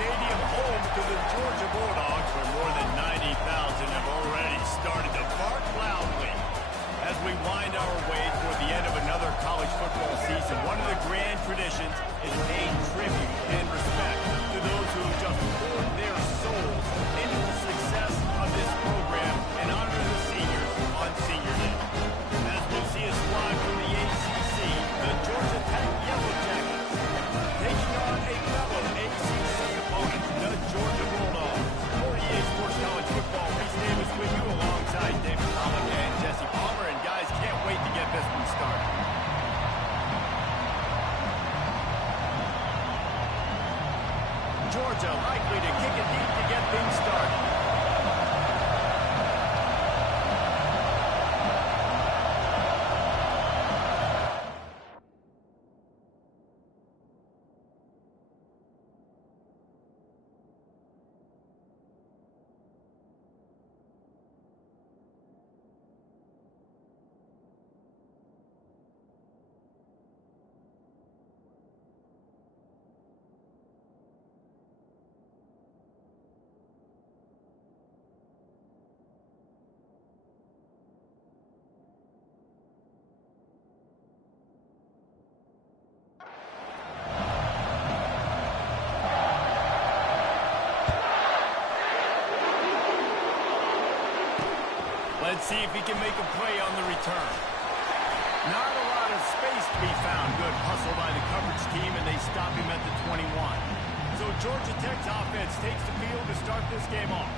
Stadium, home to the Georgia Bulldogs, where more than 90,000 have already started to bark loudly. As we wind our way toward the end of another college football season, one of the grand traditions is paying tribute and respect to those who have just poured their souls into the success of this program and honor the seniors on Senior Day. As we see a squad from the ACC, the Georgia Tech Yellow Jackets, taking on a fellow ACC opponent, the Georgia Bulldogs. For EA Sports College Football, Reese Davis with you alongside David Pollack and Jesse Palmer. And guys, can't wait to get this one started. Georgia likely to kick it deep to get things started. Let's see if he can make a play on the return. Not a lot of space to be found. Good hustle by the coverage team, and they stop him at the 21. So Georgia Tech's offense takes the field to start this game off.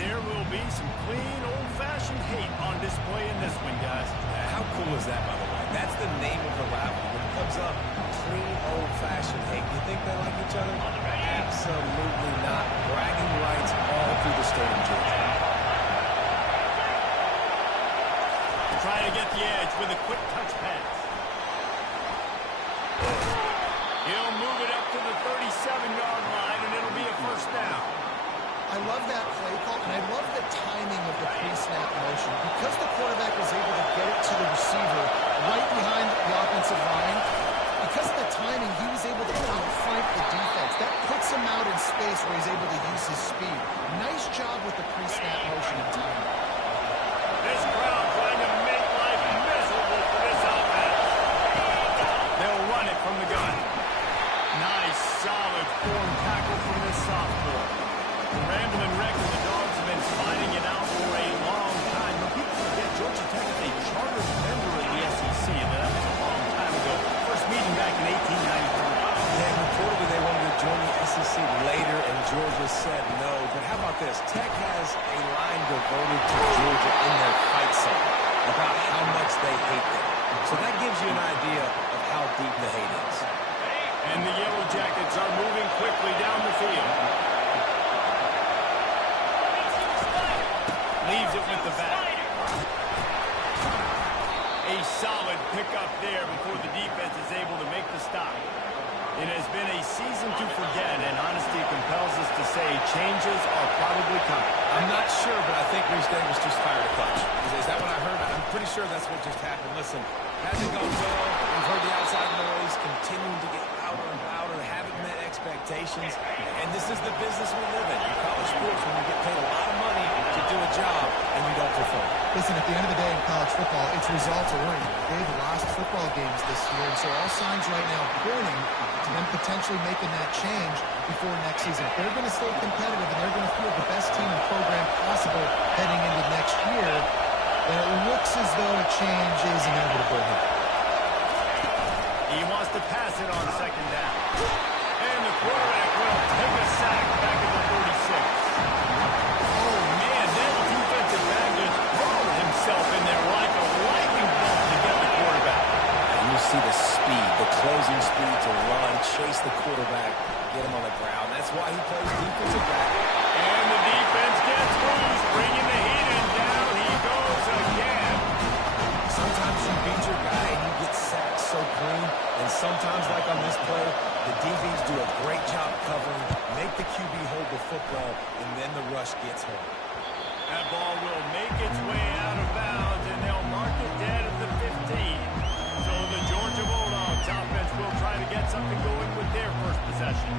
There will be some clean, old-fashioned hate on display in this one, guys. How cool is that, by the way? That's the name of the rivalry. When it comes up, clean, old-fashioned hate. You think they like each other? Absolutely not. Bragging rights all through the state of Georgia. Trying to get the edge with a quick touch pass. He'll move it up to the 37-yard line, and it'll be a first down. I love that play call, and I love the timing of the pre-snap motion. Because the quarterback was able to get it to the receiver right behind the offensive line, because of the timing, he was able to outflank the defense. That puts him out in space where he's able to use his speed. Nice job with the pre-snap motion and timing. This crowd trying to make life miserable for this offense. They'll run it from the gun. Nice, solid form tackle from this sophomore. The Rambling Wreck and the Dogs have been fighting it out for a long time. But people forget Georgia Tech is a chartered member of the SEC. That was a long time ago. First meeting back in 1893. Yeah, reportedly they wanted to join the SEC later, and Georgia said no. But how about this? Tech has a line devoted to Georgia in their fight song about how much they hate them. So that gives you an idea of how deep the hate is. And the Yellow Jackets are moving quickly down the field. Leaves it with the back. A solid pickup there before the defense is able to make the stop. It has been a season to forget, and honesty compels us to say changes are probably coming. I'm not sure, but I think Reese Davis just fired a coach. Is that what I heard? I'm pretty sure that's what just happened. Listen, hasn't gone well. We've heard the outside noise continuing to get louder and louder. Haven't met expectations. And this is the business we live in. In college sports, when you get paid a lot of money to do a job and you don't perform. Listen, at the end of the day in college football, it's results oriented. They've lost football games this year, and so all signs right now pointing to them potentially making that change before next season. If they're going to stay competitive and they're going to field the best team and program possible heading into next year, then it looks as though a change is inevitable here. He wants to pass it on second down. And the quarterback will take a sack back at the 36. Oh, man, that defensive back just hurled himself in there like a lightning bolt to get the quarterback. And you see the speed, the closing speed to run, chase the quarterback, get him on the ground. That's why he plays defensive back. And the defense gets loose, bringing the heat, and down he goes again. Sometimes you beat your guy and you get sacked so clean, and sometimes, like on this play, the DBs do a great job covering, make the QB hold the football, and then the rush gets home. That ball will make its way out of bounds, and they'll mark it dead at the 15. So the Georgia Bulldogs offense will try to get something going with their first possession.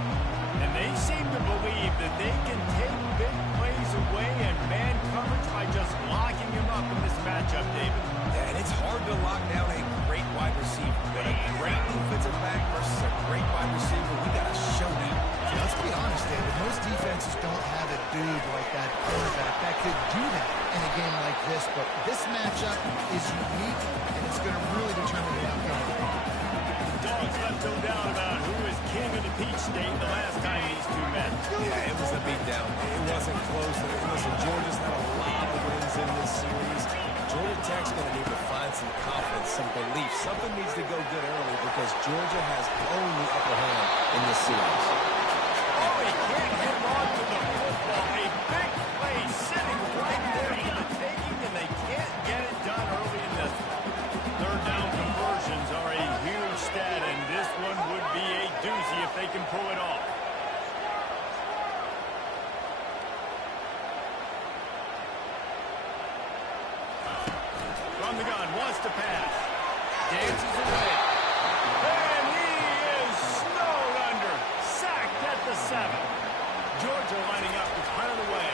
And they seem to believe that they can take big plays away and man coverage by just locking him up in this matchup, David. Yeah, and it's hard to lock down a great wide receiver, but a great defensive back versus a great wide receiver, we got a showdown. Let's be honest, David. Most defenses don't have a dude like that quarterback that could do that in a game like this, but this matchup is unique, and it's going to really determine the outcome of the game. Dogs left no doubt about who is king of the Peach State the last time these two met. Yeah, it was a beatdown. It wasn't close. Listen, Georgia's had a lot of wins in this series. Georgia Tech's going to need to find some confidence, some belief. Something needs to go good early because Georgia has owned the upper hand in this series. Oh, he can't hang on to the football. A big play sitting right there in the taking, and they can't get it done early in this one. Third down conversions are a huge stat, and this one would be a doozy if they can pull it off. From the gun, wants to pass. Dances away. And he is snowed under. Sacked at the 7. Georgia lining up to punt it away.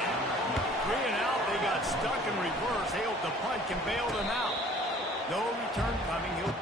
3 and out, they got stuck in reverse. They hope the punt can bail them out. No return coming. He'll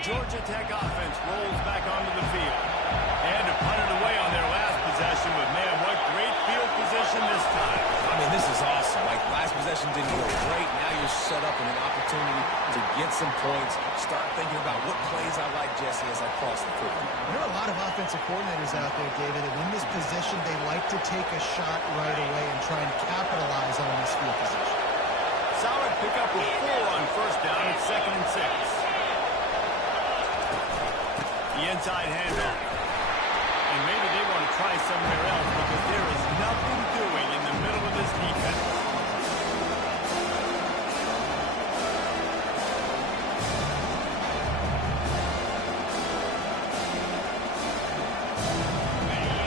Georgia Tech offense rolls back onto the field. And to punt it away on their last possession, but man, what great field position this time. I mean, this is awesome. Like, last possession didn't go great. Now you're set up in an opportunity to get some points. Start thinking about what plays I like, Jesse, as I cross the field. There are a lot of offensive coordinators out there, David, and in this position, they like to take a shot right away and try and capitalize on this field position. Solid pickup of 4 on first down. It's 2nd and 6. The inside handoff. And maybe they want to try somewhere else because there is nothing doing in the middle of this defense.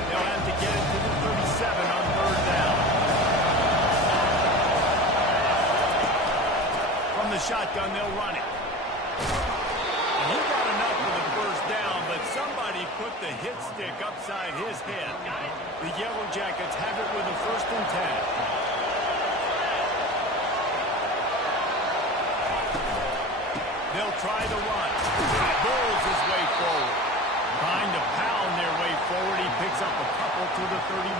They'll have to get it to the 37 on 3rd down. From the shotgun, they'll run it. He got enough for the first down, but somebody put the hit stick upside his head. The Yellow Jackets have it with a 1st and 10. They'll try the run. Bowles his way forward. Trying to pound their way forward. He picks up a couple to the 31.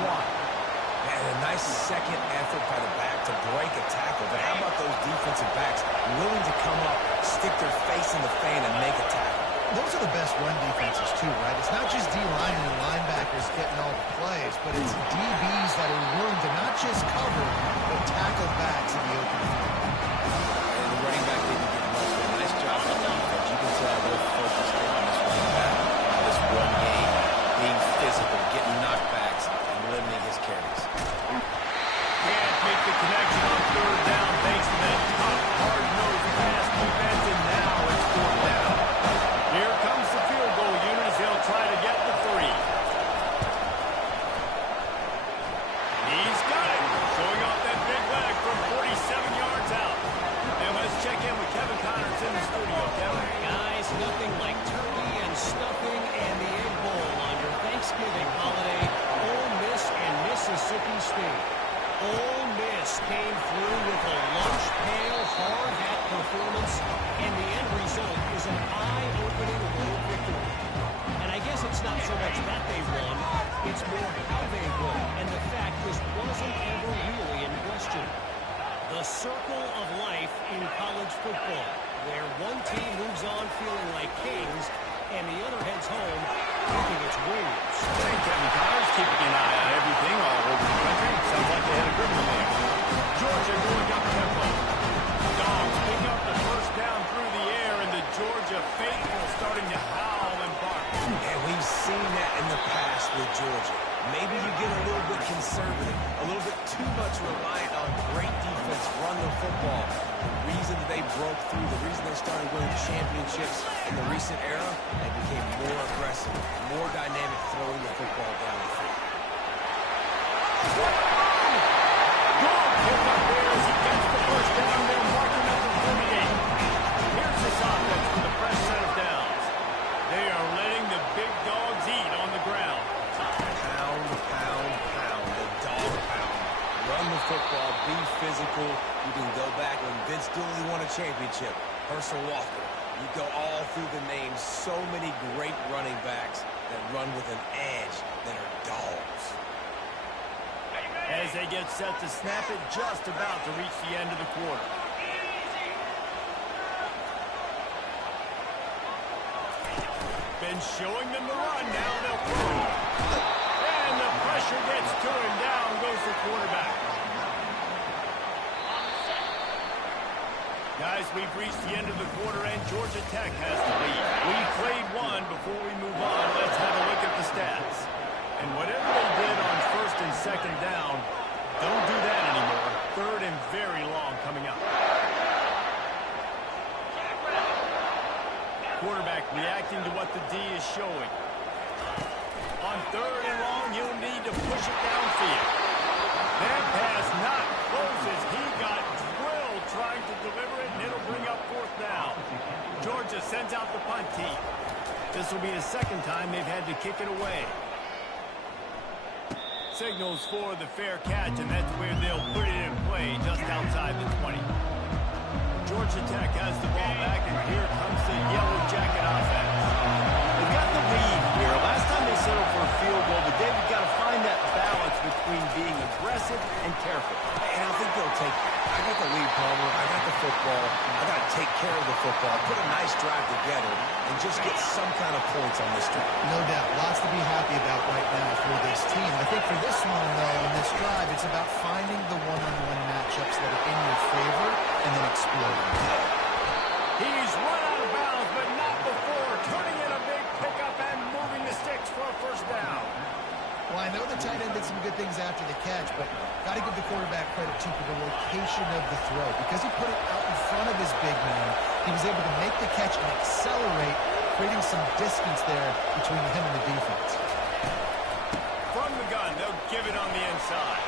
Man, a nice second effort by the back to break a tackle. But how about those defensive backs willing to come up, stick their face in the fan, and make a tackle? Those are the best run defenses, too, right? It's not just D-line and linebackers getting all the plays, but it's DBs that are willing to not just cover, but tackle backs in the open field. And the running back didn't get much, but a nice job on defense. You can tell they're focused in on this running back, this run game, being physical, getting knockbacks, and limiting his carries. Can't make the connection on 3rd down thanks to that tough, hard-nosed pass defense, and now it's 4th down. Here comes the field goal unit as they'll try to get the 3. He's got it, showing off that big leg from 47 yards out. And let's check in with Kevin Connors in the studio. Kevin? Guys, nothing like turkey and stuffing and the Egg Bowl on your Thanksgiving holiday. Ole Miss and Mississippi State. Ole Miss came through with a lunch pail, hard hat performance, and the end result is an eye-opening road victory. And I guess it's not so much that they won, it's more how they won, and the fact this wasn't ever really in question. The circle of life in college football, where one team moves on feeling like kings, and the other heads home thinking it's wounds. Hey, Kevin Connors keeping an eye on everything all over the country. Sounds like they had a good one there. Georgia going up tempo. Dogs pick up the first down through the air, and the Georgia faithful starting to howl and bark. And we've seen that in the past with Georgia. Maybe you get a little bit conservative, a little bit too much reliant on great defense, run the football. The reason that they broke through, the reason they started winning championships in the recent era, they became more aggressive, more dynamic throwing the football down the field. Good pick up there as he gets the first down there, marking up the 48. Here's this offense with a fresh set of downs. They are letting the big dogs eat on the ground. Pound, pound, pound, the dog pound. Run the football, be physical. You can go back when Vince Dooley won a championship. Herschel Walker. You go all through the names. So many great running backs that run with an edge that are dogs. As they get set to snap it, just about to reach the end of the quarter. Been showing them the run, now they'll throw. And the pressure gets to him, down goes the quarterback. Guys, we've reached the end of the quarter, and Georgia Tech has the lead. We've played one. Before we move on, let's have a look at the stats. And whatever they did on 1st and 2nd down, don't do that anymore. 3rd and very long coming up. Quarterback reacting to what the D is showing. On 3rd and long, he'll need to push it downfield. That pass not closes. He got drilled trying to deliver it, and it'll bring up 4th down. Georgia sends out the punt team. This will be the 2nd time they've had to kick it away. Signals for the fair catch, and that's where they'll put it in play just outside the 20. Georgia Tech has the ball back, and here comes the Yellow Jacket offense. They've got the lead here. Last time they settled for a field goal, but David got to find that balance between being aggressive and careful. And I think they'll take it. I got the lead, Palmer. I got the football. I got to take care of the football, put a nice drive together, and just get some kind of points on this drive. No doubt. Lots to be happy about right now for this team. I think for this one, though, in this drive, it's about finding the one-on-one matchups that are in your favor and then exploding. He's run out of bounds, but not before turning in a big pickup and moving the sticks for a first down. Well, I know the tight end did some good things after the catch, but got to give the quarterback credit, too, for the location of the throw. Because he put it out in front of his big man, he was able to make the catch and accelerate, creating some distance there between him and the defense. From the gun, they'll give it on the inside.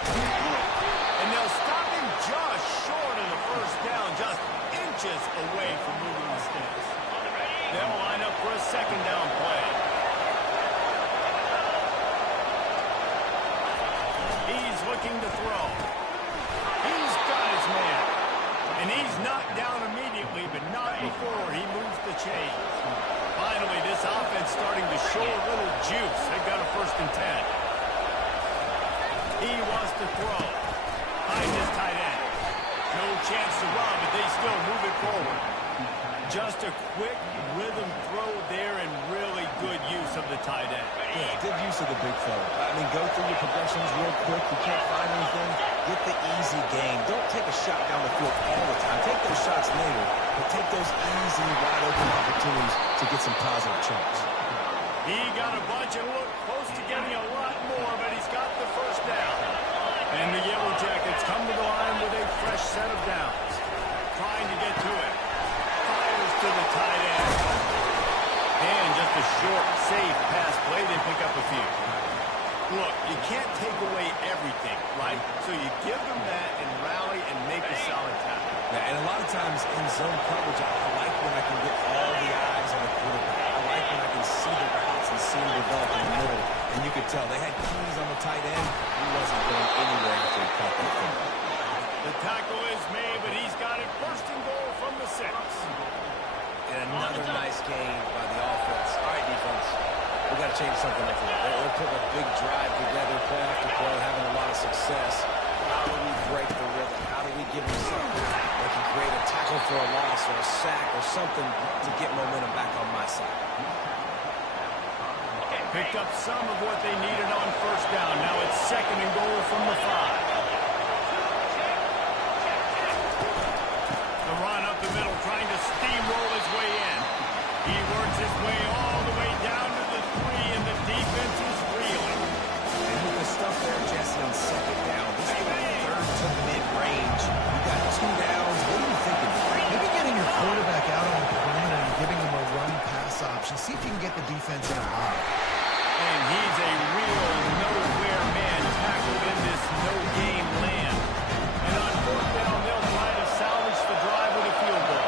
And they'll stop him just short of the first down, just inches away from moving the sticks. They'll line up for a second down play. He's looking to throw. He's got his man. And he's knocked down immediately, but not before he moves the chains. Finally, this offense starting to show a little juice. They've got a 1st and 10. He wants to throw. Behind his tight end. No chance to run, but they still move it forward. Just a quick rhythm throw there and really good use of the tight end. Yeah, good use of the big fella. I mean, go through your progressions real quick. You can't find anything. Get the easy gain. Don't take a shot down the field all the time. Take those shots later, but take those easy, wide-open opportunities to get some positive chunks. He got a bunch and looked close to getting a lot more, but he's got the first down. And the Yellow Jackets come to the line with a fresh set of downs. Trying to get to it. Fires to the tight end. And just a short, safe pass play. They pick up a few. Look, you can't take away everything, right? So you give them that and rally and make a solid tackle. Yeah, and a lot of times in zone coverage, I like when I can get all the eyes on the quarterback. I like when I can see the routes and see them develop in the middle. And you could tell they had keys on the tight end. He wasn't going anywhere after he caught that football. The tackle is made, but he's got it 1st and goal from the 6. And another nice gain by the offense. All right, defense. We've got to change something up here. They're putting a big drive together, play after play, having a lot of success. How do we break the rhythm? How do we give them something that can create a tackle for a loss or a sack or something to get momentum back on my side? Picked up some of what they needed on 1st down. Now it's 2nd and goal from the 5. The run up the middle, trying to steamroll his way in. He works his way all the way down to the 3, and the defense is reeling. And with the stuff there, Jesse, on 2nd down, this is 3rd to mid-range. You got 2 downs. What are you thinking? Maybe getting your quarterback out on the perimeter and giving him a run-pass option. See if you can get the defense in a line. And he's a real nowhere man tackled in this no-game land. And on 4th down, they'll try to salvage the drive with a field goal.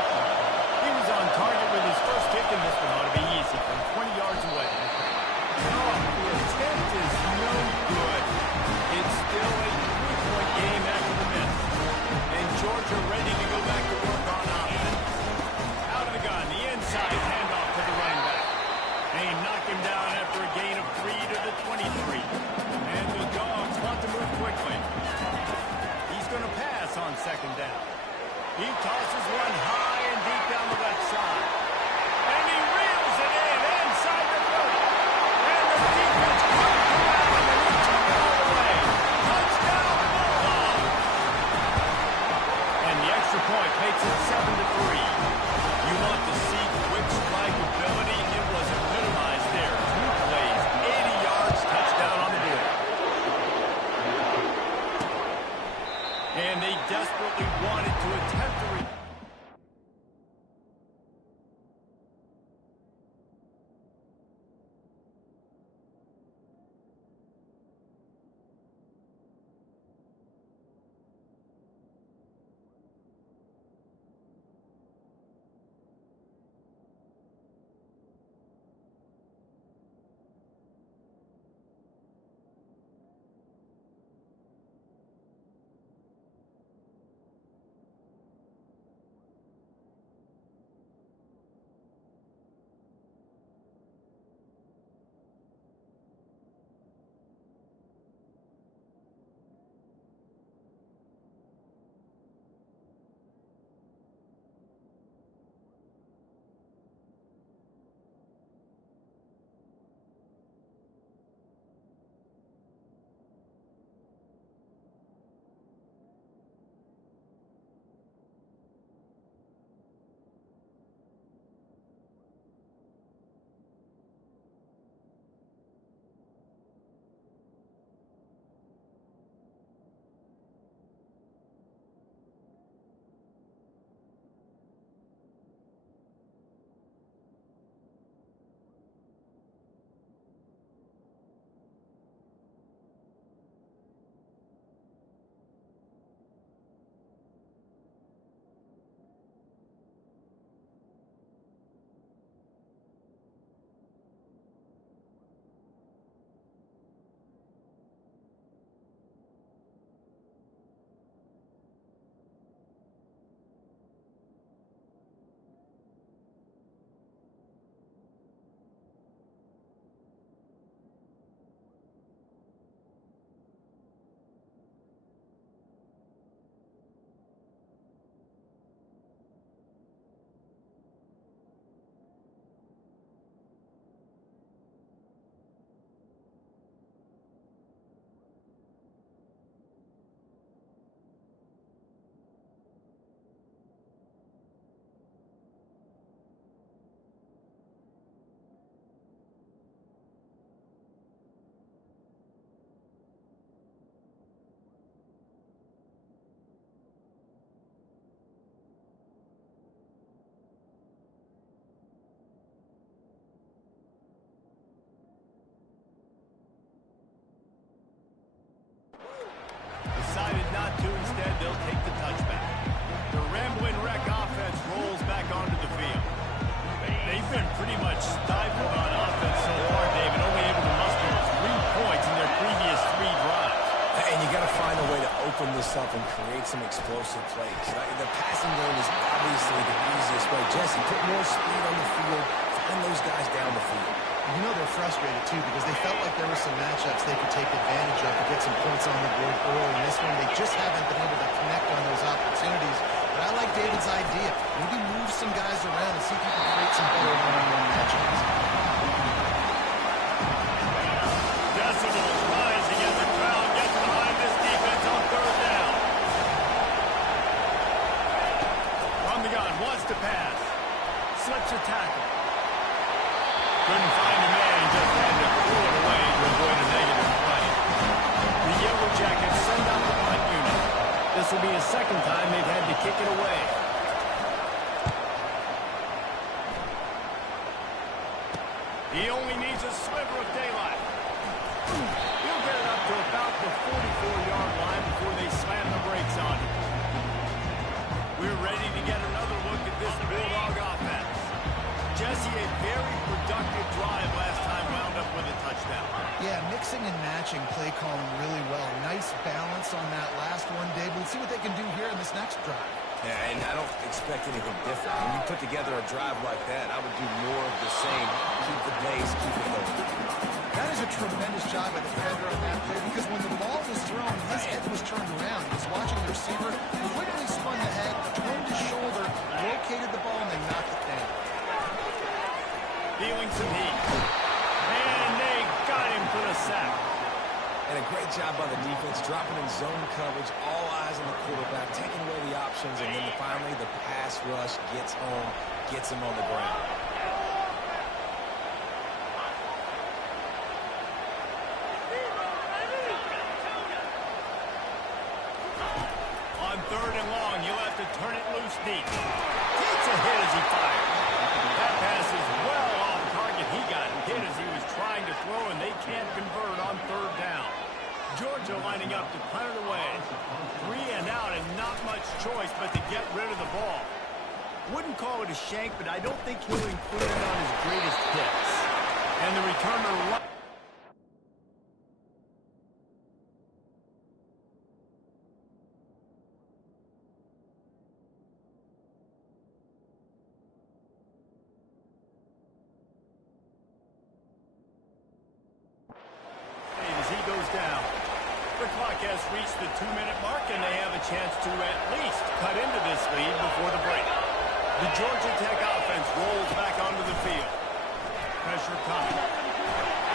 He was on target with his first kick, and this one ought to be easy from 20 yards away. Oh, the attempt is no good. It's still a 3-point game after the miss. And Georgia ready to go back to work on offense. Out of the gun, the inside handoff to the running back. They knock him down after a gain of 3 to the 23. And the Dogs want to move quickly. He's going to pass on 2nd down. He tosses one high and deep down the left side. And he reels it in inside the 30. And the defense comes around and he took it all the way. Touchdown, Bulldogs! And the extra point makes it 7-3. You want to see quick strike ability? It was epitomized there. 2 plays, 80 yards, touchdown on the board. And they desperately wanted to attempt to off and create some explosive plays. The passing game is obviously the easiest way. Jesse, put more speed on the field, find those guys down the field. You know they're frustrated, too, because they felt like there were some matchups they could take advantage of to get some points on the board early. In this one, they just haven't been able to connect on those opportunities. But I like David's idea. Maybe move some guys around and see if you can create some better one-on-one matchups. Decibels rising as the crowd gets behind this defense on third down. From the gun, wants to pass. Slips a tackle. Couldn't find a man and just had to throw it away to avoid a negative play. The Yellow Jackets send out the punt unit. This will be a second time they've had to kick it away. He only needs a sliver of daylight. He'll get it up to about the 44-yard line before they slam the brakes on him. We're ready to get another look at this Bulldog offense. Jesse, a very productive drive last time, wound up with a touchdown. Yeah, mixing and matching play calling really well. Nice balance on that last one, Dave. We'll see what they can do here in this next drive. Yeah, and I don't expect anything different. When you put together a drive like that, I would do more of the same. Keep the pace, keep it going. That is a tremendous job by the defender on that play because when the ball was thrown, his head was turned around. He was watching the receiver, quickly spun the head, turned his shoulder, located the ball, and then knocked it down. Feeling some heat. And they got him for the sack. And a great job by the defense, dropping in zone coverage, all eyes on the quarterback, taking away the options, and then finally the pass rush gets home, gets him on the ground. On third and long, you'll have to turn it loose deep. Takes a hit as he fired. That pass is well off target. He got hit as he was trying to throw, and they can't convert on third down. Georgia lining up to punt it away. 3 and out and not much choice but to get rid of the ball. Wouldn't call it a shank, but I don't think he'll include it on his greatest hits. And the returner... as he goes down. The clock has reached the 2-minute mark, and they have a chance to at least cut into this lead before the break. The Georgia Tech offense rolls back onto the field. Pressure coming.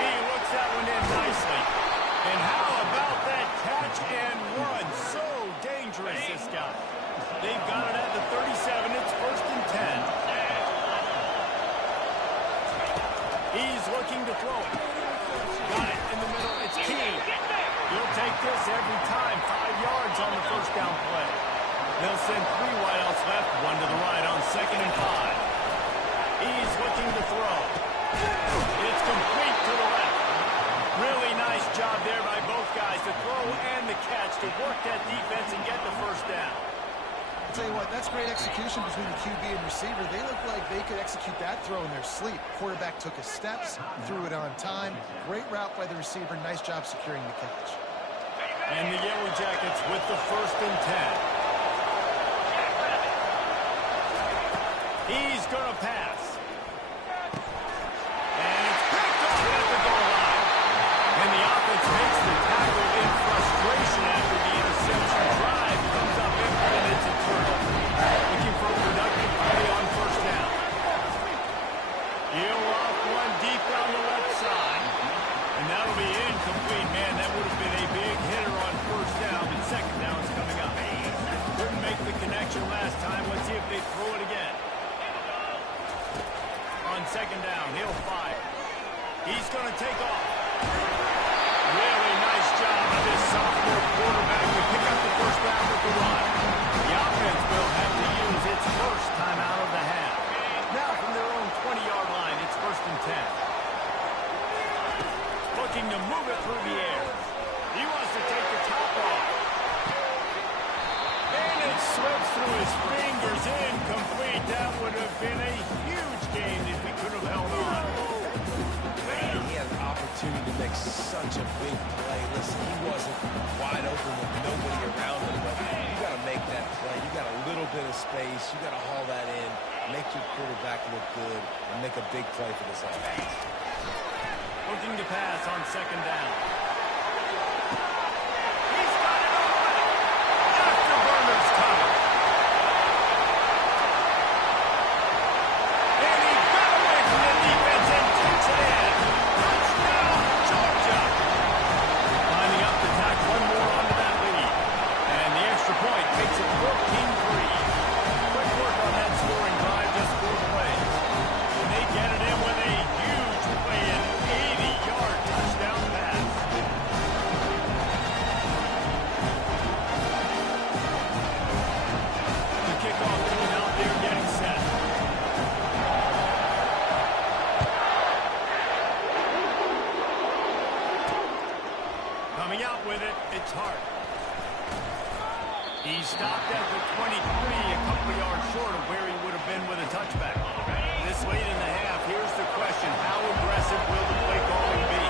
He looks that one in nicely. And how about that catch and run? So dangerous, this guy. They've got it at the 37. It's first and 10. He's looking to throw it. Got it in the middle. It's King. He'll take this every time. 5 yards on the first down play. They'll send 3 wideouts left, 1 to the right on second and 5. He's looking to throw. It's complete to the left. Really nice job there by both guys to throw and the catch to work that defense and get the first down. I'll tell you what, that's great execution between the QB and receiver. They look like they could execute that throw in their sleep. Quarterback took his steps, threw it on time. Great route by the receiver. Nice job securing the catch. And the Yellow Jackets with the first and 10. He's going to pass. And it's picked off at the goal line. And the offense makes the tackle in frustration after the interception. Drive comes up empty, and it's a turnover. Looking for a productive play on first down. He'll off one deep down the left side. And that'll be incomplete. Man, that would have been a big hitter on first down, but second down's coming up. Couldn't make the connection last time. Let's see if they throw it again. On second down, he'll fire. He's going to take off. Really nice job by this sophomore quarterback to pick up the first down with the run. The offense will have to use its first time out of the half. Now from their own 20-yard line, it's first and 10. Looking to move it through the air. He wants to take the top off. And it slips through his fingers. Incomplete. That would have been a huge gain if he could have held on. And he had an opportunity opportunity to make such a big play. Listen, he wasn't wide open with nobody around him, but you got to make that play. You got a little bit of space. You got to haul that in, make your quarterback look good, and make a big play for this offense. Looking to pass on second down. He's got it open. Afterburner's coming. And he got away from the defense and takes it in. Touchdown, Georgia. Lining up to tack one more onto that lead. And the extra point takes it 14-3. Quick work on that scoring drive, just 4 plays. And they get it in with a huge play, an 80-yard touchdown pass. The kickoff team out there getting set. Coming out with it, it's Hart. He stopped at the 23, a couple of yards short of where he would have been with a touchback. This late in the half, here's the question: how aggressive will the play calling be?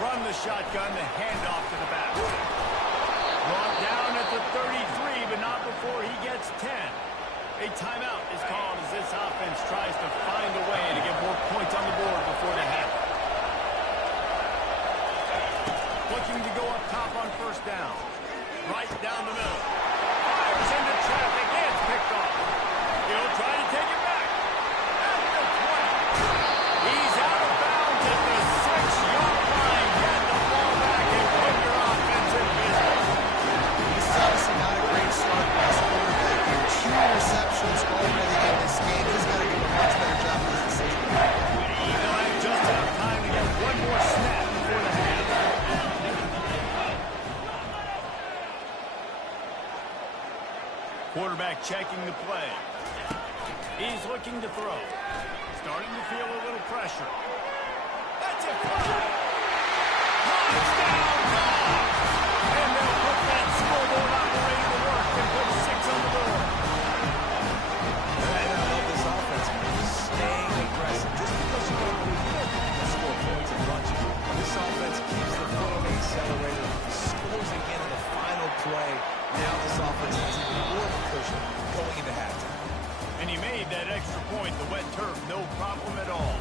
From the shotgun, the handoff to the back. Brought down at the 33, but not before he gets 10. A timeout is called as this offense tries to find a way to get more points on the board before the half. Looking to go up top on first down. Right down the middle. Fires into traffic. It's picked off. He'll try to take it back. At the 20. He's out of bounds at the 6-yard line. Get the ball back and put your offense in business. This is obviously not a great start by his quarterback here. 2 interceptions already in this game. He's got to do a much better job of this decision. They'll have just enough time to get one more snap before the half. Quarterback checking the play. He's looking to throw. Starting to feel a little pressure. That's a fly. Touchdown, Dogs! And they'll put that scoreboard operator to work and put 6 on the board. And I love this offense. Staying aggressive. Just because you don't score points in bunches. This offense keeps the foot on the accelerator, scores again in the final play. Now this offense has even more of a cushion going into halftime. And he made that extra point, the wet turf, no problem at all.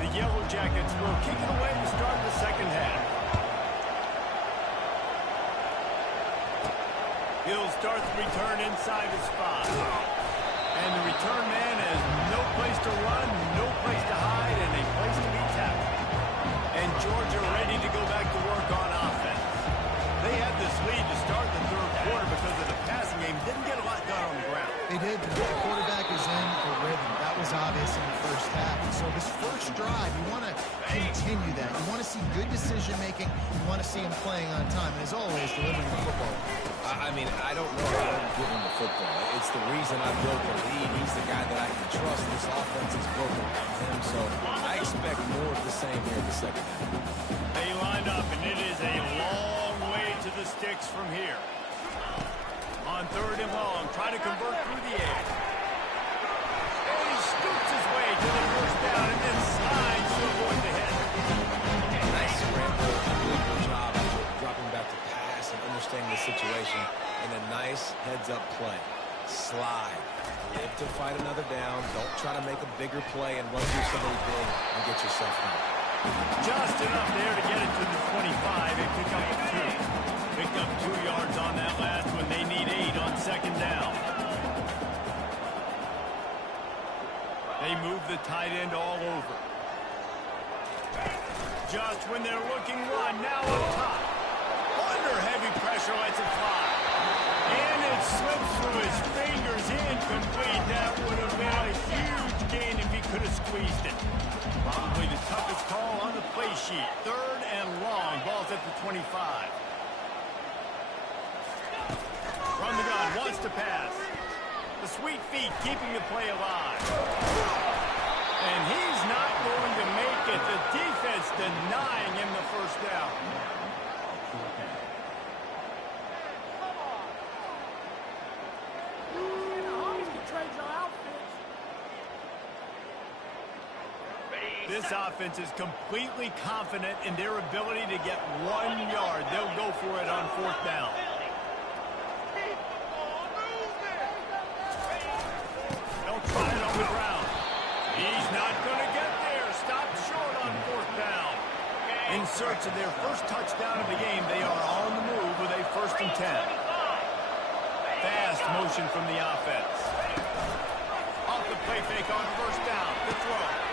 The Yellow Jackets will kick it away to start the second half. He'll start the return inside his 5. And the return man has no place to run, no place to hide, and a place to be tackled. And Georgia ready to go back to work on offense. They had this lead to start the third quarter because of the passing game. Didn't get a lot done on the ground. They did. The quarterback is in a rhythm. That was obvious in the first half. And so this first drive, you want to continue that. You want to see good decision-making. You want to see him playing on time. And as always, delivering the football. I mean, I don't know if I don't give him the football. It's the reason I built the lead. He's the guy that I can trust. This offense is built around him. So I expect more of the same here in the second half. They line up, and it is a long way to the sticks from here. On third and long, try to convert through the air. And he scoops his way to the first down and then slides to avoid the hit. Nice scramble. Really good job dropping back to pass and understanding the situation. And a nice heads-up play. Slide. Live to fight another down. Don't try to make a bigger play and run through somebody big and get yourself home. Just enough there to get it to the 25 and pick up 2. Picked up 2 yards on that last one. They need 8 on second down. They move the tight end all over. Just when they're looking one, now up top. Under heavy pressure, lets it fly. And it slips through his fingers, incomplete. That would have been a huge gain if he could have squeezed it. Probably the toughest call on the play sheet. Third and long. Ball's at the 25. From the gun, wants to pass. The sweet feet keeping the play alive. And he's not going to make it. The defense denying him the first down. This offense is completely confident in their ability to get 1 yard. They'll go for it on 4th down. They'll try it on the ground. He's not going to get there. Stopped short on 4th down. In search of their first touchdown of the game, they are on the move with a 1st and 10. Fast motion from the offense. Off the play fake on 1st down. The throw.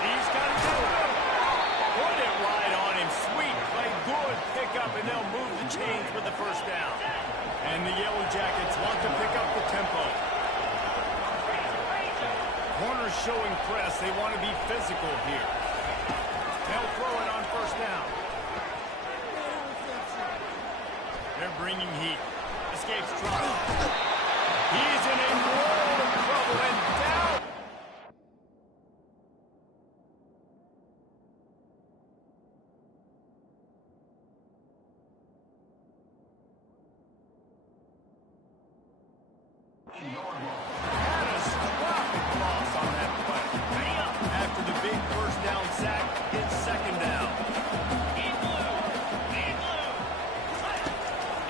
He's got it. Put it right on him. Sweet play. Good pickup, and they'll move the chains with the 1st down. And the Yellow Jackets want to pick up the tempo. Corners showing press. They want to be physical here. They'll throw it on 1st down. They're bringing heat. Escapes trouble. He's in a world of trouble and down. Catastrophic loss on that play. After the big 1st down sack, it's 2nd down.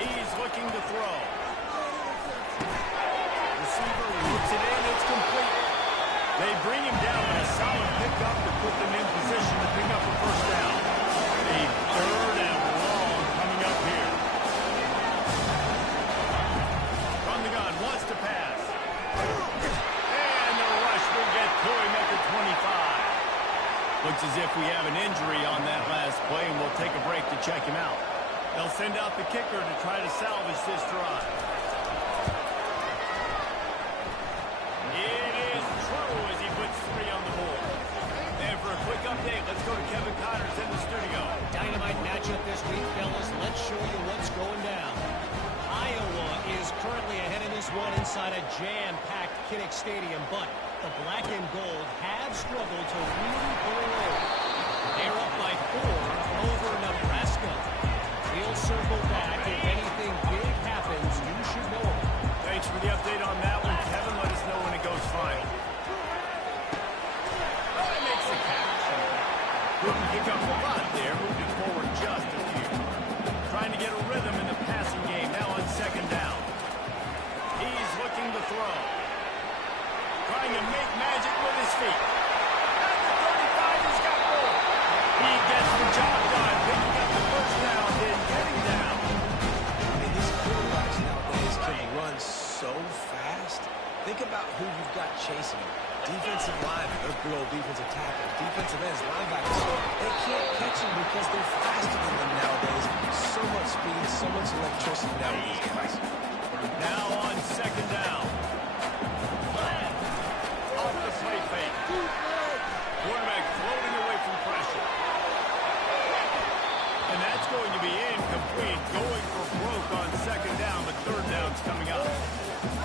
He's looking to throw. Receiver looks it in. It's complete. They bring him down with a solid pickup to put them in position to pick up a 1st down. A 3rd and long coming up here. From the gun, wants to pass. And the rush will get to him at the 25. Looks as if we have an injury on that last play, and we'll take a break to check him out. They'll send out the kicker to try to salvage this drive. It is true as he puts 3 on the board. And for a quick update, let's go to Kevin Connors in the studio. Dynamite matchup this week, fellas. Let's show you what's going down. Iowa is currently ahead in this one inside a jam-packed Kinnick Stadium, but the black and gold have struggled to really pull away. They're up by 4 over Nebraska. We'll circle back. If anything big happens, you should know it. Thanks for the update on that one, Kevin. Let us know when it goes final. Well, it makes a catch. Couldn't pick up the lot there, moving forward just a few. Trying to get a rhythm in the passing game, now on 2nd down. He's looking to throw. Trying to make magic with his feet. At the 35, he's got more. He gets the job done, picking up the 1st down, then getting down. I mean, these quarterbacks nowadays can run so fast. Think about who you've got chasing them. Defensive linemen, they're good old defensive tackles. Defensive ends, linebackers, they can't catch them because they're faster than them nowadays. So much speed, so much electricity now with these guys. Now on 2nd down. Off the play fake. Quarterback floating away from pressure. And that's going to be incomplete. Going for broke on 2nd down, but 3rd down's coming up.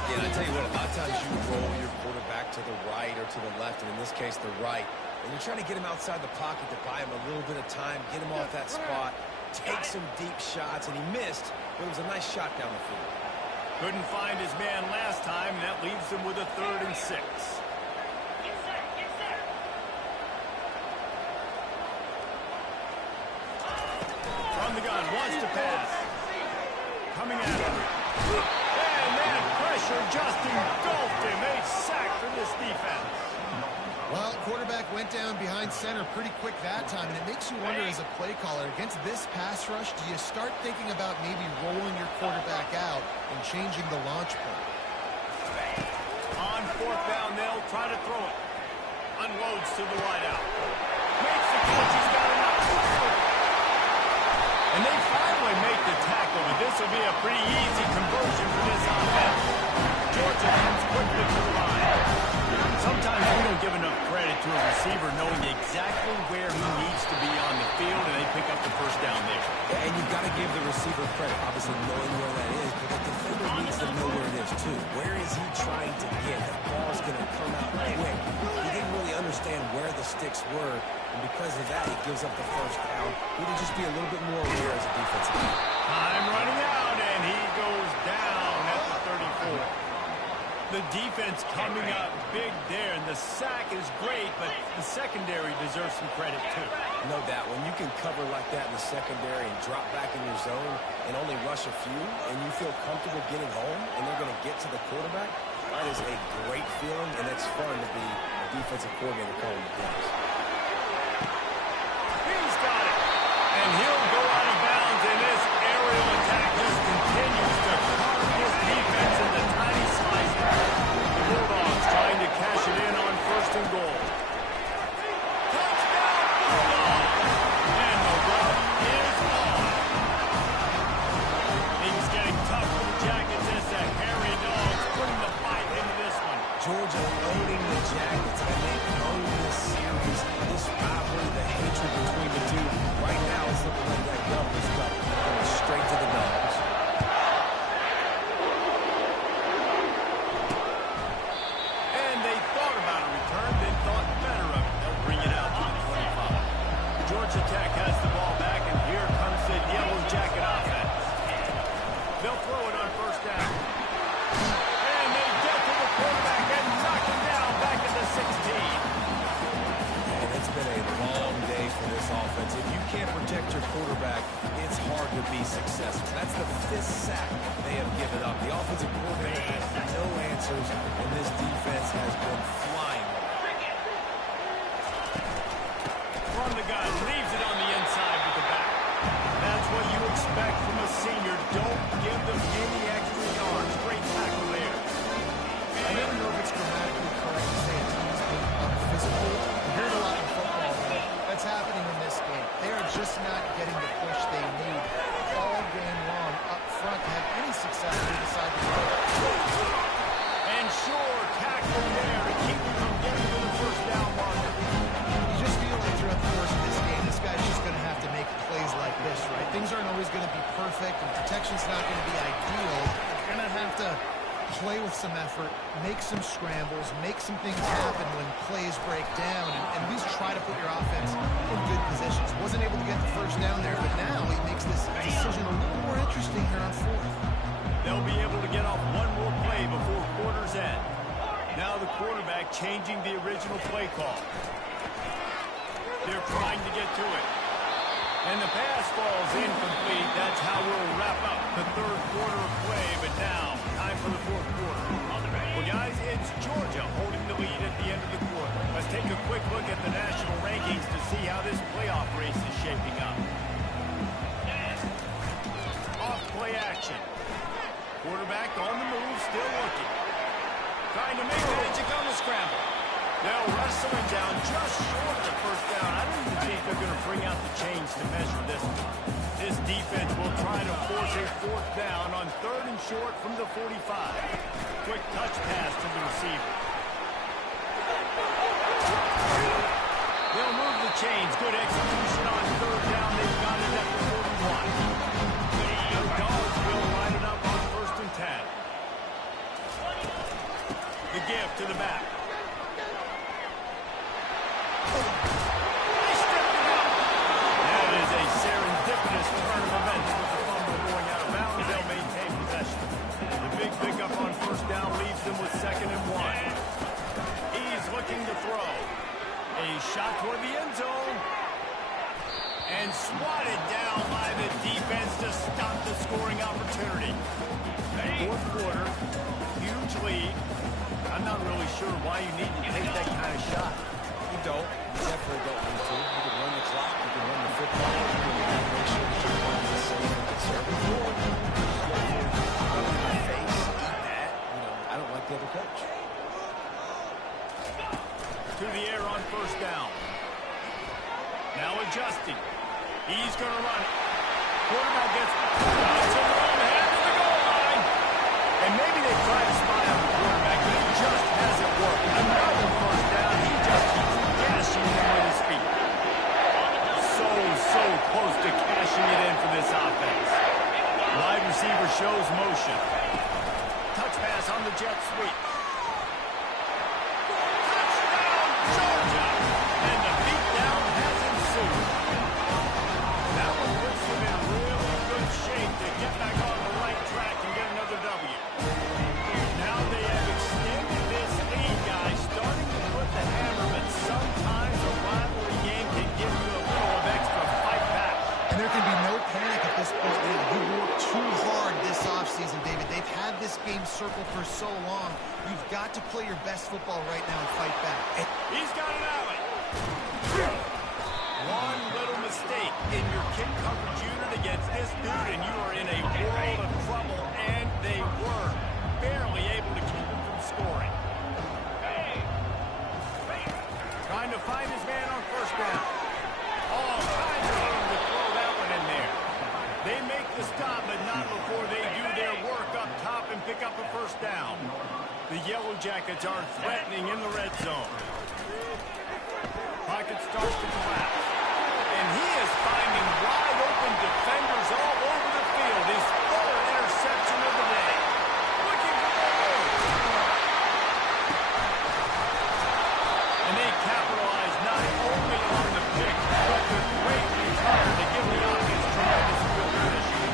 Yeah, and I tell you what, a lot of times you roll your quarterback to the right or to the left, and in this case, the right. And you're trying to get him outside the pocket to buy him a little bit of time, get him off that spot, take some deep shots, and he missed, but it was a nice shot down the field. Couldn't find his man last time, and that leaves him with a 3rd and 6. From the gun, wants to pass. Coming at him. And that pressure just engulfed him. A sack for this defense. Well, quarterback went down behind center pretty quick that time, and it makes you wonder as a play caller, against this pass rush, do you start thinking about maybe rolling your quarterback out and changing the launch point? On 4th down, they'll try to throw it. Unloads to the wideout. Makes the catch. He's got enough. And they finally make the tackle, but this will be a pretty easy conversion for this offense. Georgia comes quickly to the line. Sometimes we don't give enough credit to a receiver knowing exactly where he needs to be on the field, and they pick up the 1st down there. Yeah, and you've got to give the receiver credit, obviously knowing where that is, but the defender needs to know where it is too. Where is he trying to get? That ball's going to come out quick. He didn't really understand where the sticks were, and because of that, he gives up the 1st down. He need to just be a little bit more aware as a defensive player. Time running out, and he goes down at the 34. The defense coming up big there, and the sack is great, but the secondary deserves some credit, too. No doubt. When you can cover like that in the secondary and drop back in your zone and only rush a few, and you feel comfortable getting home, and they're going to get to the quarterback, that is a great feeling, and it's fun to be a defensive coordinator calling the plays. He's got it. And he'll go out of bounds, and this aerial attack just continues to carve his defense into tiny slices. The Bulldogs trying to cash it in on 1st and goal. Touchdown, Bulldogs! And the route is on. Things getting tough for the Jackets as the hairy Dogs putting the fight into this one. Georgia owning the Jackets, and they own this series, this rivalry, the hatred between the two. Right now, it's looking like that Governor's Cup going straight to the Dogs. And they thought about a return, then thought better of it. They'll bring it out to the 25. Georgia Tech has the ball back, and here comes the Yellow Jacket offense. They'll throw it on 1st down. And they get to the quarterback and knock him down back at the 16. And it's been a long day for this offense. If you can't protect your quarterback, it's hard to be successful. That's the 5th sack they have given up. The offensive coordinator has no answers, and this defense has been flying. From the gun, leaves it on the inside with the back. That's what you expect from a senior. Don't give them any extra yards. Great tackle there. I never know if it's grammatically correct to say a team's being unphysical. You hear it a lot in football, though. That's happening in this game. They are just not getting the push they need all game long up front to have any success when they decide to go. And sure, tackle there to keep them from getting to the 1st down marker. You just feel like throughout the course of this game, this guy's just going to have to make plays like this, right? Things aren't always going to be perfect, and protection's not going to be ideal. You're going to have to play with some effort, make some scrambles, make some things happen when plays break down, and at least try to put your offense in good positions. Wasn't able to get the 1st down there, but now he makes this decision a little more interesting here on 4th. They'll be able to get off one more play before quarter's end. Now the quarterback changing the original play call. They're trying to get to it. And the pass falls incomplete. That's how we'll wrap up the 3rd quarter of play. But now, time for the 4th quarter. Well, guys, it's Georgia holding the lead at the end of the quarter. Let's take a quick look at the national rankings to see how this playoff race is shaping up. Off play action. Quarterback on the move, still looking. Trying to make the edge on the scramble. They'll wrestle him down just short of the 1st down. I don't even think they're going to bring out the chains to measure this one. This defense will try to force a 4th down on 3rd and short from the 45. Quick touch pass to the receiver. They'll move the chains. Good execution on 3rd down. They've got it at the 41. The Dogs will line it up on 1st and 10. The give to the back. That is a serendipitous turn of events with the fumble going out of bounds. They'll maintain possession. The big pickup on 1st down leaves them with 2nd and 1. He's looking to throw. A shot toward the end zone. And swatted down by the defense to stop the scoring opportunity. 4th quarter, huge lead. I'm not really sure why you need to take that kind of shot. You don't. You definitely don't need to. You can run the clock. You can run the football. You can make sure that you're running the safe and conservative. Or you run in my face, eat that. You know, I don't like the other coach. To the air on 1st down. Now adjusting. He's going to run it. Quarterback gets a long hand to the goal line. And maybe they try to spy on the quarterback, but it just hasn't worked. Another 1st down. He just keeps gashing him with his feet. So close to cashing it in for this offense. Wide receiver shows motion. Touch pass on the jet sweep. Touchdown, Georgia! And the beatdown has ensued. That one puts them in really good shape to get back on the right track and get another W. Now they have extended this lead, guys, starting to put this game circled for so long. You've got to play your best football right now and fight back. He's got an alley. One little mistake in your kick coverage unit against this dude, and you are in a world of trouble, and they were barely able to keep him from scoring. Trying to find his man on first down. All kinds of room to throw that one in there. They make the stop, but not before they do their work up top and pick up a first down. The Yellow Jackets are threatening in the red zone. Pocket starts to collapse. And he is finding wide open defenders all over the field. His third interception of the day. Looking for the move. And they capitalize not only on the pick, but the great return to give the offense tremendous field position.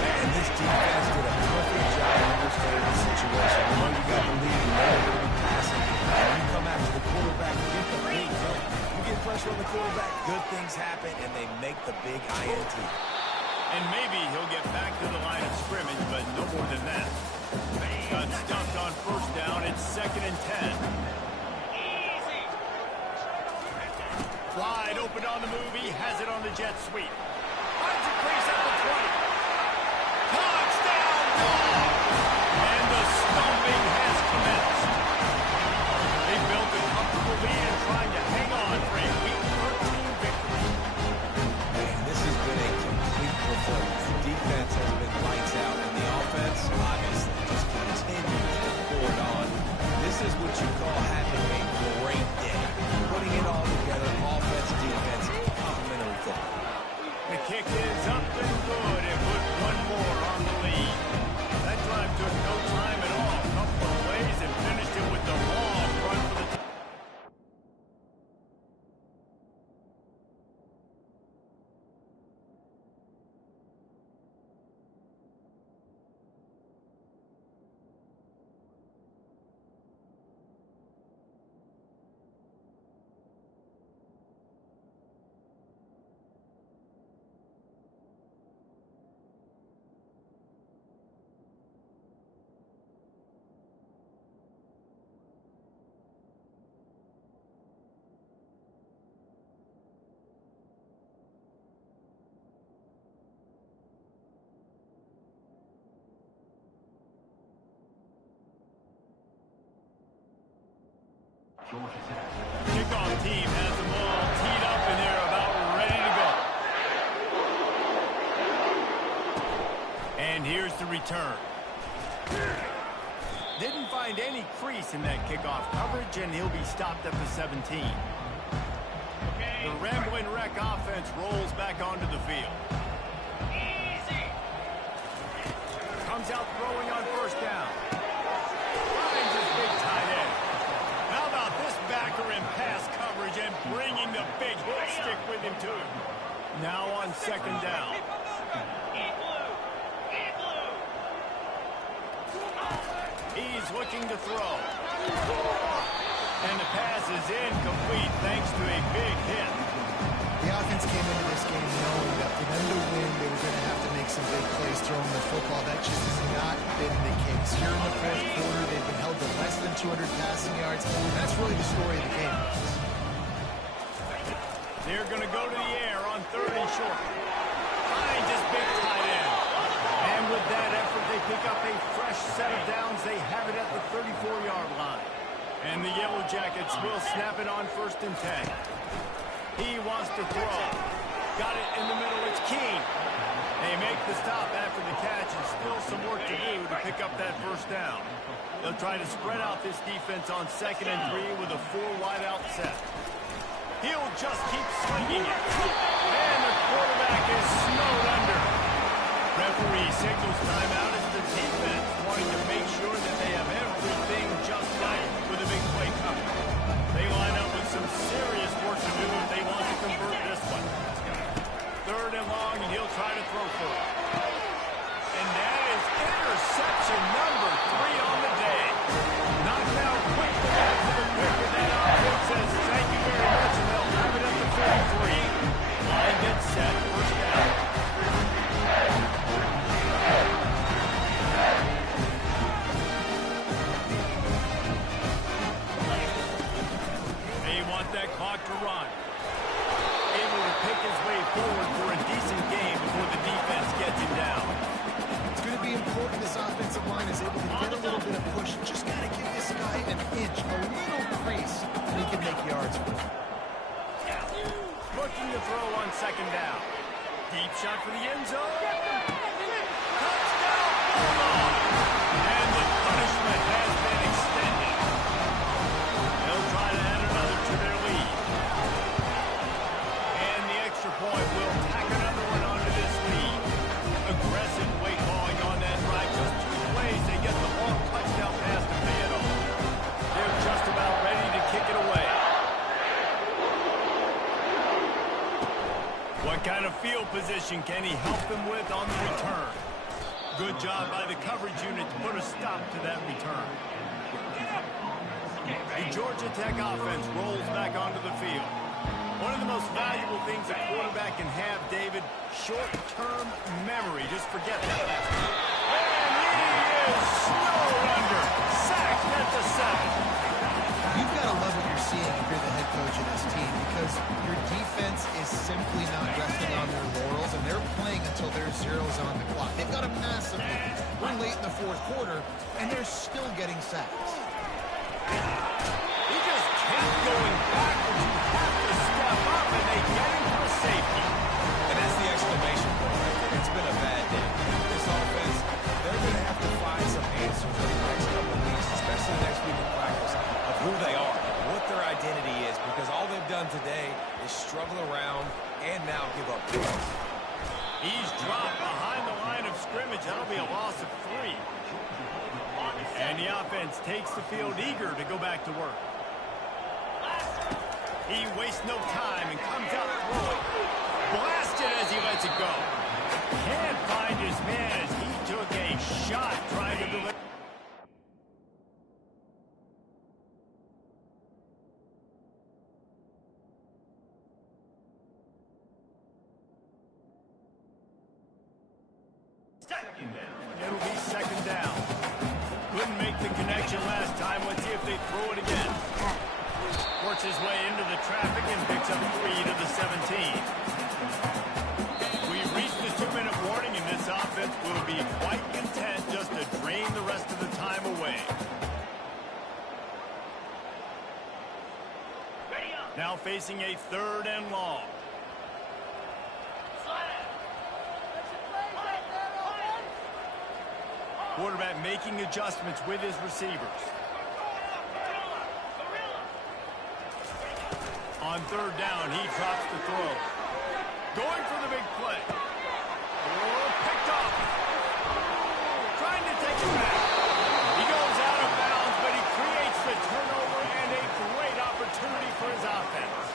And this defense did a perfect job understanding the situation. You know you got the lead, you know you're going to be passing. And you come after the quarterback, you get the big hit. You get pressure on the quarterback, good things happen, and they make the big INT. And maybe he'll get back to the line of scrimmage, but no more than that. Got stuffed on first down. It's 2nd and 10. Wide open on the move. He has it on the jet sweep. Finds a crease at the 20. Touchdown ball! And the stomping has commenced. They built a comfortable lead and trying to hang on for a Week 13 victory. Man, this has been a complete performance. The defense has been lights out, and the offense obviously just continues to pour it on. This is what you call having a great day. Putting it all together, offense, defense, complimentary football. The kick is up and good and put one more on the lead. That drive took no time at all. Couple of plays and finished it with the long run for the kickoff team has them all teed up and they're about ready to go. And here's the return. Didn't find any crease in that kickoff coverage, and he'll be stopped at the 17. The Rambling Wreck offense rolls back onto the field. Comes out throwing on first down. Finds his big tight end. How about this backer in pass coverage and bringing the big hit stick with him, too. Now on 2nd down. He's looking to throw. And the pass is incomplete thanks to a big hit. The offense came into this game knowing that for them to win, they were going to have to make some big plays throwing the football. That just has not been the case. Here in the fourth quarter, they've been held to less than 200 passing yards. That's really the story of the game. They're going to go to the air on 3rd and short. Finds his big tight end. And with that effort, they pick up a fresh set of downs. They have it at the 34-yard line. And the Yellow Jackets will snap it on 1st and 10. He wants to throw. Got it in the middle. It's Keene. They make the stop after the catch, and still some work to do to pick up that first down. They'll try to spread out this defense on 2nd and 3 with a 4-wide-out set. He'll just keep swinging it. And the quarterback is snowed under. Referee signals timeout as the defense wanting to make sure that they have everything just right with a big play coming. They line up with some serious work to do if they want to convert this one. 3rd and long, and he'll try to throw for it. And that is interception number 3 on the day. Knocked out quickly after the pick, and that offense says thank you very much, and they'll have it at the 43. Line gets set, first down. second down. Deep shot for the end zone. Touchdown, Bulldogs! And the punishment has been extended. They'll try to add another to their lead. And the extra point will tack another one onto this lead. Aggressive play calling on that drive. Just 2 plays, they get the long touchdown pass to pay it off. They're just about ready to kick it away. What kind of field position can he help them with on the return? Good job by the coverage unit to put a stop to that return. The Georgia Tech offense rolls back onto the field. One of the most valuable things a quarterback can have, David, short-term memory. Just forget that. And he is snowed under. Sacked at the 7. You've got to love what you're seeing if you're the head coach of this team, because your defense is simply not resting on their laurels, and they're playing until there's zeros on the clock. They've got a massive lead. We're late in the 4th quarter, and they're still getting sacks. He just kept going backwards. You have to step up, and they get him for a safety. And that's the exclamation point right there. It's been a bad day. This offense, they're going to have to find some answers in the next couple of weeks, especially next week in practice, of who they are, what their identity is, because all they've done today is struggle around and now give up points. He's dropped behind the line of scrimmage. That'll be a loss of 3. And the offense takes the field eager to go back to work. He wastes no time and comes out throwing. Blasted as he lets it go. Can't find his man as he took a shot trying to deliver. It'll be second down. Couldn't make the connection last time. Let's see if they throw it again. Works his way into the traffic and picks up 3 to the 17. We've reached the 2-minute warning, and this offense will be quite content just to drain the rest of the time away. Now facing a 3rd and long. Quarterback making adjustments with his receivers. On 3rd down, he drops the throw. Going for the big play. Oh, picked off. Trying to take it back. He goes out of bounds, but he creates the turnover and a great opportunity for his offense.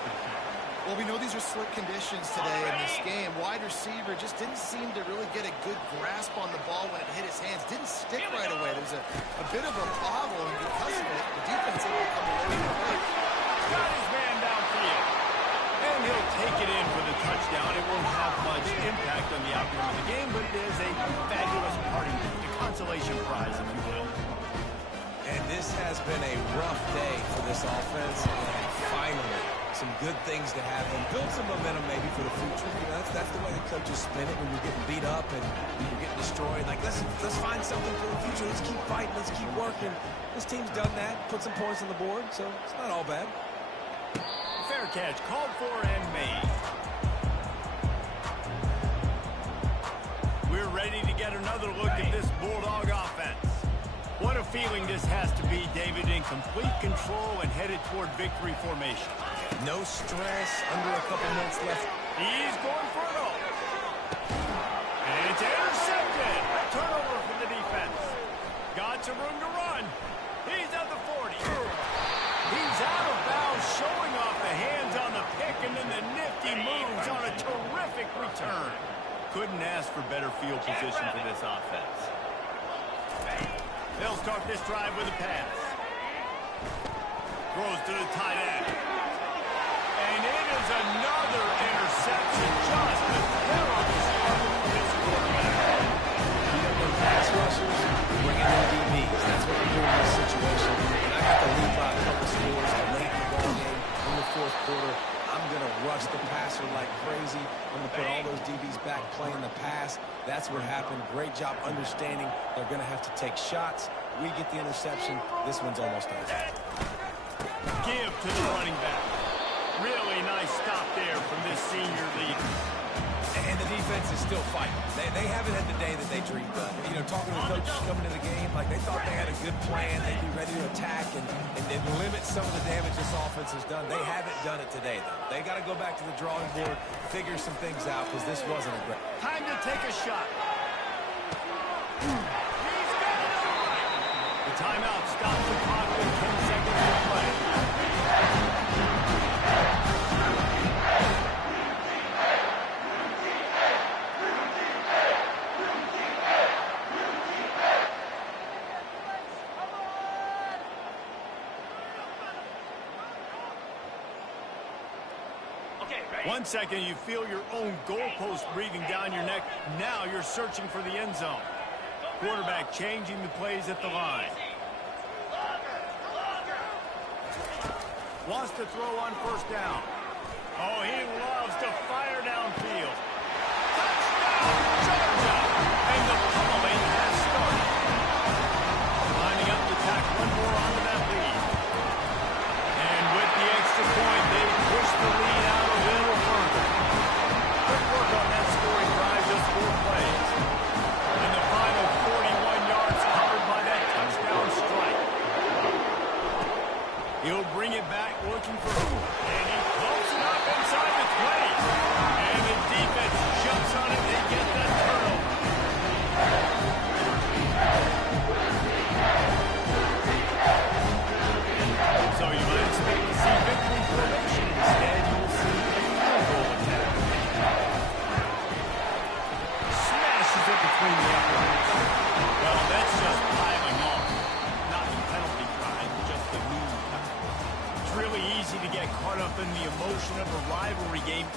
Well, we know these are slick conditions today in this game. Wide receiver just didn't seem to really get a good grasp on the ball when it hit his hands. Didn't stick right away. There was a bit of a bobble, and because of it, the defense able to come away with the play. Got his man downfield. And he'll take it in for the touchdown. It won't have much impact on the outcome of the game, but it is a fabulous parting gift, a consolation prize, if you will. And this has been a rough day for this offense, and finally, some good things to happen. Build some momentum maybe for the future. You know, that's the way the coaches spin it when you're getting beat up and you're getting destroyed. Like, let's find something for the future. Let's keep fighting. Let's keep working. This team's done that. Put some points on the board, so it's not all bad. Fair catch, called for and made. We're ready to get another look at this Bulldog offense. What a feeling this has to be, David, in complete control and headed toward victory formation. No stress, under a couple minutes left. He's going for it all. And it's intercepted. A turnover for the defense. Got some room to run. He's at the 40. He's out of bounds, showing off the hands on the pick, and then the nifty moves on a terrific return. Couldn't ask for better field position for this offense. They'll start this drive with a pass. Throws to the tight end. And it is another interception. Just a terrible start for this quarterback. You got the pass rushers, bring in the DBs. That's what I'm doing in this situation. And I got to lead by a couple scores late in the ball game in the 4th quarter. I'm going to rush the passer like crazy. I'm going to put all those DBs back playing the pass. That's what happened. Great job understanding they're going to have to take shots. We get the interception. This one's almost over. Give to the running back. Really Really nice stop there from this senior leader. And the defense is still fighting. They haven't had the day that they dreamed of. You know, talking to the coaches coming to the game, like they thought they had a good plan. They'd be ready to attack and limit some of the damage this offense has done. They haven't done it today, though. They got to go back to the drawing board, figure some things out, because this wasn't a great. Time to take a shot. The timeout stops the clock with 10 seconds to play. Okay, ready? 1 second, you feel your own goalpost breathing down your neck. Now you're searching for the end zone. Quarterback changing the plays at the line. Wants to throw on first down. Oh, he loves to fire downfield. Touchdown, Georgia! And the pummeling has started. Lining up to tack one more onto that lead. And with the extra point, they push the lead out a little further. Good work on that scoring drive, just 4 plays. And the final 41 yards covered by that touchdown strike. He'll bring it back looking for who? And he pumps it up inside the 20. And the defense jumps on it. They get that turnover. So you might expect to see victory formation. Instead, you will see a field goal attempt. Smashes it between the uprights. Well, that's just piling on. Not the penalty kind, just the mean kind. It's really easy to get caught up in the emotion of a rivalry game.